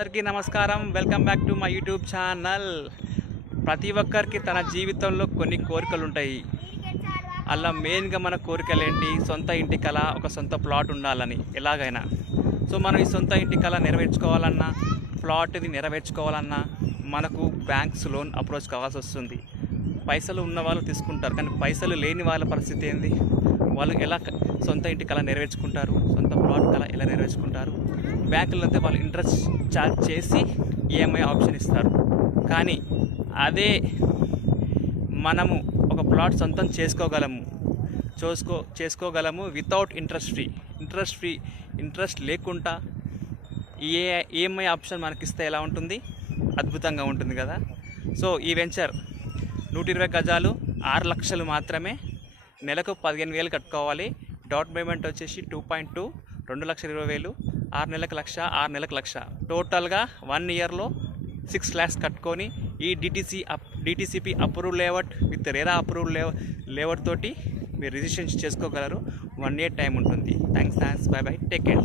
అందరికీ నమస్కారం. Welcome back to my YouTube channel. ప్రతి ఒక్కరికి తన జీవితంలో కొన్ని కోరికలు ఉంటాయి. అలా మెయిన్గా మన కోరికలు ఏంటి? సొంత ఇంటి కల, ఒక సొంత ప్లాట్ ఉండాలని ఎలాగైనా. సో మనం ఈ సొంత ఇంటి కల నెరవేర్చుకోవాలన్నా, ప్లాట్ని నెరవేర్చుకోవాలన్నా మనకు బ్యాంక్స్ లోన్ అప్రోచ్ కావాల్సి వస్తుంది. పైసలు ఉన్న వాళ్ళు తీసుకుంటారు, కానీ పైసలు లేని వాళ్ళ పరిస్థితి ఏంది? వాళ్ళు ఎలా సొంత ఇంటి కళ నెరవేర్చుకుంటారు? సొంత ప్లాట్ కళ ఎలా నెరవేర్చుకుంటారు? బ్యాంకుల్లో అయితే వాళ్ళు ఇంట్రెస్ట్ ఛార్జ్ చేసి ఈఎంఐ ఆప్షన్ ఇస్తారు. కానీ అదే మనము ఒక ప్లాట్ సొంతం చేసుకోగలము వితౌట్ ఇంట్రెస్ట్ లేకుండా ఈఎంఐ ఆప్షన్ మనకిస్తే ఎలా ఉంటుంది? అద్భుతంగా ఉంటుంది కదా. సో ఈ వెంచర్ 120 గజాలు, 6 లక్షలు మాత్రమే. నెలకు 15,000 కట్టుకోవాలి. డౌన్ పేమెంట్ వచ్చేసి 2.2, 2,20,000. 6 నెలలకు 1,00,000, 6 నెలలకు 1,00,000. టోటల్గా 1 ఇయర్లో 6 lakhs కట్టుకొని ఈ DTCP approve layout with RERA approve layout తోటి మీరు రిజిస్ట్రేషన్ చేసుకోగలరు. 1 year టైం ఉంటుంది. Thanks. By by. Take care.